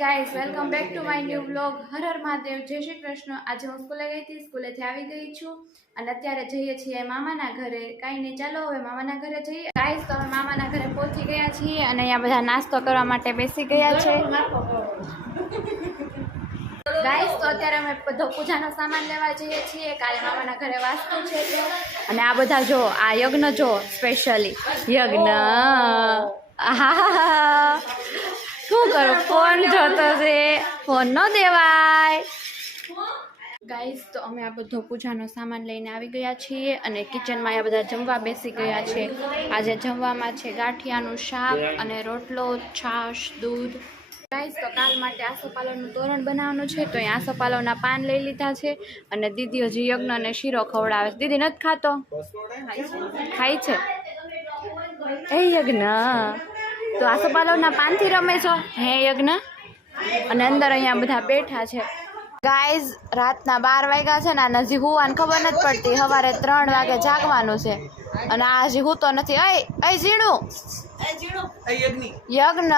Guys welcome back to my new blog. Har Har Mahadev, જય શ્રી કૃષ્ણ. આજે હું સ્કૂલે ગઈ હતી, સ્કૂલેથી આવી ગઈ છું અને અત્યારે જઈએ છીએ મામાના ઘરે. કાંઈ નહીં, ચાલો હવે મામાના ઘરે જઈએ. ગાઈઝ તો અમે મામાના ઘરે પહોંચી ગયા છીએ અને અહીંયા બધા નાસ્તો કરવા માટે બેસી ગયા છે. ગાઈઝ તો અત્યારે અમે બધો પૂજાનો સામાન લેવા જઈએ છીએ. કાલે મામાના ઘરે વાસ્તુ છે અને આ બધા જો, આ યજ્ઞ જો, સ્પેશિયલી યજ્ઞ. આહા, શું કરો? ફોન જોતો છે, ફોન ન દેવાય. ગાઈઝ તો અમે આ બધો પૂજાનો સામાન લઈને આવી ગયા છીએ અને કિચનમાં આ બધા જમવા બેસી ગયા છે. આજે જમવામાં છે ગાંઠિયાનું શાક અને રોટલો, છાશ, દૂધ. ગાઈઝ તો કાલ માટે આસોપાલવનું તોરણ બનાવવાનું છે, તો અહીં આસોપાલવના પાન લઈ લીધા છે અને દીદી હજી યજ્ઞ અને શીરો ખવડાવે છે. દીદી નથી ખાતો? ખાય છે. એ યજ્ઞ તો આસોપાલવના પાનથી રમે છો હે યજ્ઞ? અને અંદર અહીંયા બધા બેઠા છે. ગાઈઝ રાતના 12 વાગ્યા છે ને, આ હજી હુવાની ખબર નથી પડતી. સવારે 3 વાગે જાગવાનું છે અને આ હજી હુતો નથી. એ ઝીણું યજ્ઞ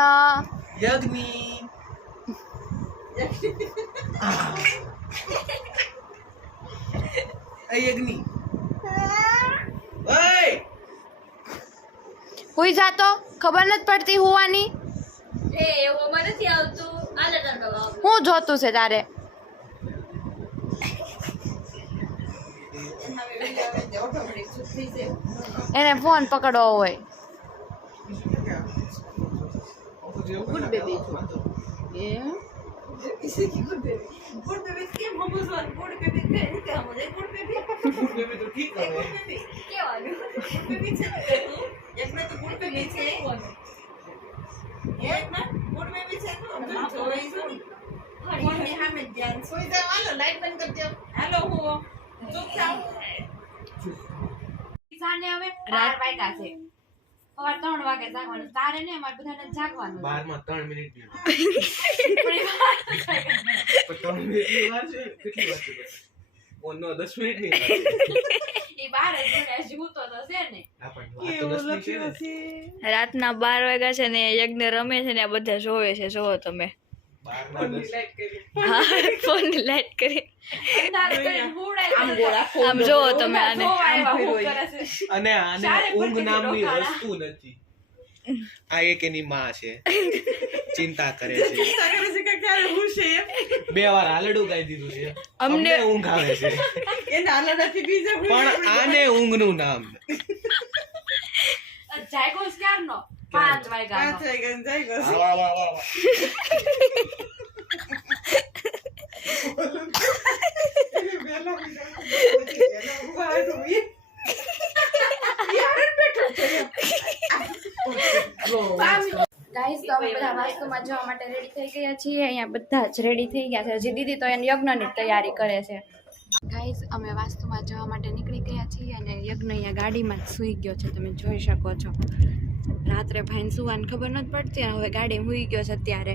હુઈ જાતો, ખબર નથી પડતી હુવાની. હું જોતું છે તારે? એને ફોન પકડવો હોય. રાત વાગ્યા છે, સવાર 3 વાગે જાગવાનું. તારે ને અમારે બધાને જાગવાનું. 12 માં 3 મિનિટ રાતના 12 વાગ્યા છે ને યજ્ઞ રમે છે ને આ બધા જોવે છે. જોવો તમે, ફોન લાઈટ કરી આમ જોવો તમે. અને આને ઊંઘ નામની વસ્તુ નથી. આ એક એની માં છે, ચિંતા કરે છે. 2 વાર હાલડું ગાઈ દીધું છે. અમને ઊંઘ આવે છે પણ આને ઊંઘ નું નામ જાગ્યો ક્યારનો? 5 વાગ્યાનો. ગાઈસ તો અમે બધા વાસ્તુમાં જવા માટે રેડી થઈ ગયા છીએ. અહીંયા બધા જ રેડી થઈ ગયા છે. હજી દીદી તો એને યજ્ઞની તૈયારી કરે છે. ગાઈસ અમે વાસ્તુમાં જવા માટે નીકળી ગયા છીએ અને યજ્ઞ અહીંયા ગાડીમાં જ સૂઈ ગયો છે, તમે જોઈ શકો છો. રાત્રે ભાઈને સુવાની ખબર નથી પડતી, હવે ગાડી સૂઈ ગયો છે અત્યારે.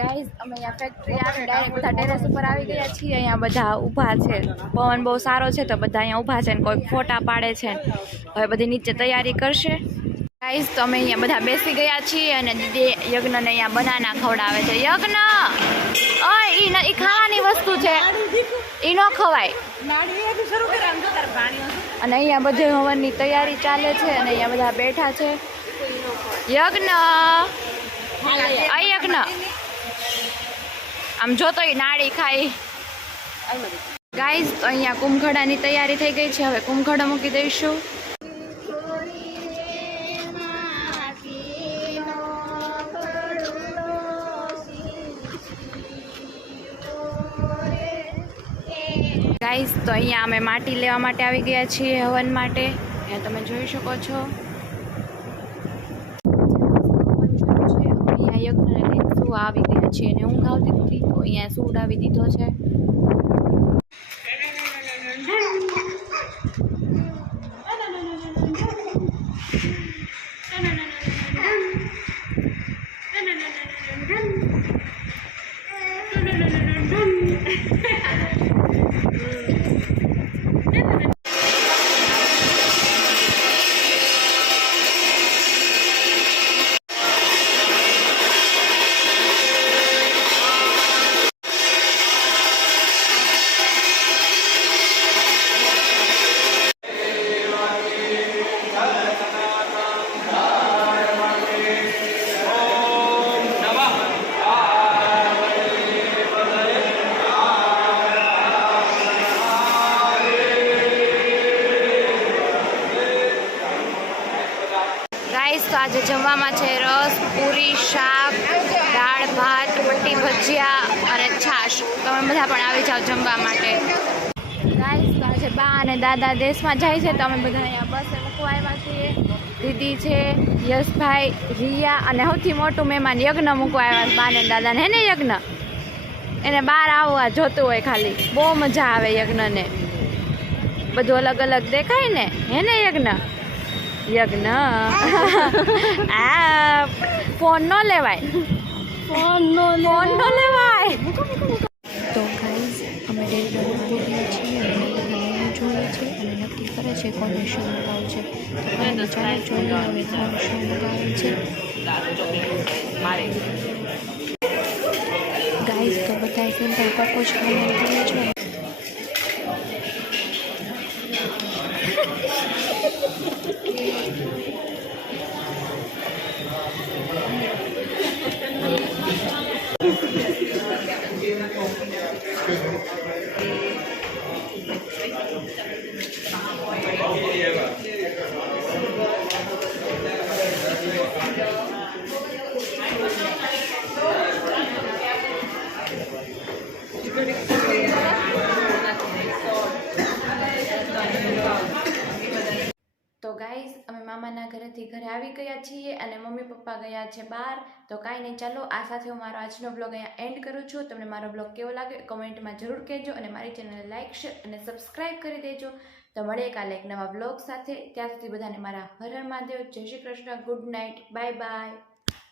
ગાઈસ અમે અહીંયા ફેક્ટરી આવે ડાયરેક્ટ બધા ટેરેસ ઉપર આવી ગયા છીએ. અહીંયા બધા ઊભા છે, પવન બહુ સારો છે તો બધા અહીંયા ઊભા છે ને કોઈ ફોટા પાડે છે. હવે બધી નીચે તૈયારી કરશે. ગાઈસ તો અમે અહીંયા બધા બેસી ગયા છીએ અને દીદી યજ્ઞને અહીંયા બનાના ખવડાવે છે. યજ્ઞ ઓય ઈ ખાવાની વસ્તુ છે, ઈ ન ખવાય. અને અહીંયા બધે હવનની તૈયારી ચાલે છે અને અહીંયા બધા બેઠા છે. યજ્ઞ આ યજ્ઞ આમ જોતો નાળી ખાઈ. ગાઈસ તો અહીંયા કુંભઘડાની તૈયારી થઈ ગઈ છે. હવે કુંભઘડો મૂકી દઈશું. ગાઈસ તો અહીંયા અમે માટી લેવા માટે આવી ગયા છીએ હવન માટે. અહીંયા તમે જોઈ શકો છો. અહીંયા યજ્ઞને શું આવી ગયા છે અને ઊંઘ આવતી હતી તો અહીંયા સૂડ આવી દીધો છે. આજે જમવામાં છે રસ, પૂરી, શાક, દાળ ભાત, મટી ભજીયા અને છાશ. તમે બધા પણ આવી જાઓ જમવા માટે. ગાઈસ તો આજે બા અને દાદા દેશમાં જાય છે તો અમે બધા અહીંયા બસે મૂકવા આવ્યા છીએ. દીદી છે, યશભાઈ, રિયા અને સૌથી મોટું મહેમાન યજ્ઞ મૂકવા આવ્યા છે બા ને દાદાને. હે ને યજ્ઞ? એને બહાર આવવા જોતું હોય ખાલી. બહુ મજા આવે યજ્ઞને. બધું અલગ અલગ દેખાય ને. હે ને યજ્ઞ? યજ્ઞ આ ફોન નો લેવાય. ફોન નો લેવાય. તો ગાઈસ અમે ડેલી બોલીએ છીએ અને જોઈએ છે અને નક્કી કરે છે કોને શું મંગાવવું છે. તો ચાલો જોઈએ હવે કોણ શું મંગાવે છે. ગાઈસ તો બધા સિમ્પલ પપ્પો જ ખાવાનું ગમે છે. તો ગાઈઝ અમે મામાના ઘરેથી ઘરે આવી ગયા છીએ અને મમ્મી પપ્પા ગયા છે બહાર. તો કાંઈ નહીં, ચાલો આ સાથે હું મારો આજનો બ્લોગ અહીંયા એન્ડ કરું છું. તમને મારો બ્લોગ કેવો લાગે કમેન્ટમાં જરૂર કહેજો અને મારી ચેનલને લાઇક, શેર અને સબસ્ક્રાઈબ કરી દેજો. તો મળીએ કાલે એક નવા બ્લોગ સાથે. ત્યાં સુધી બધાને મારા હર હર મહાદેવ, જય Shri Krishna, good night, bye bye.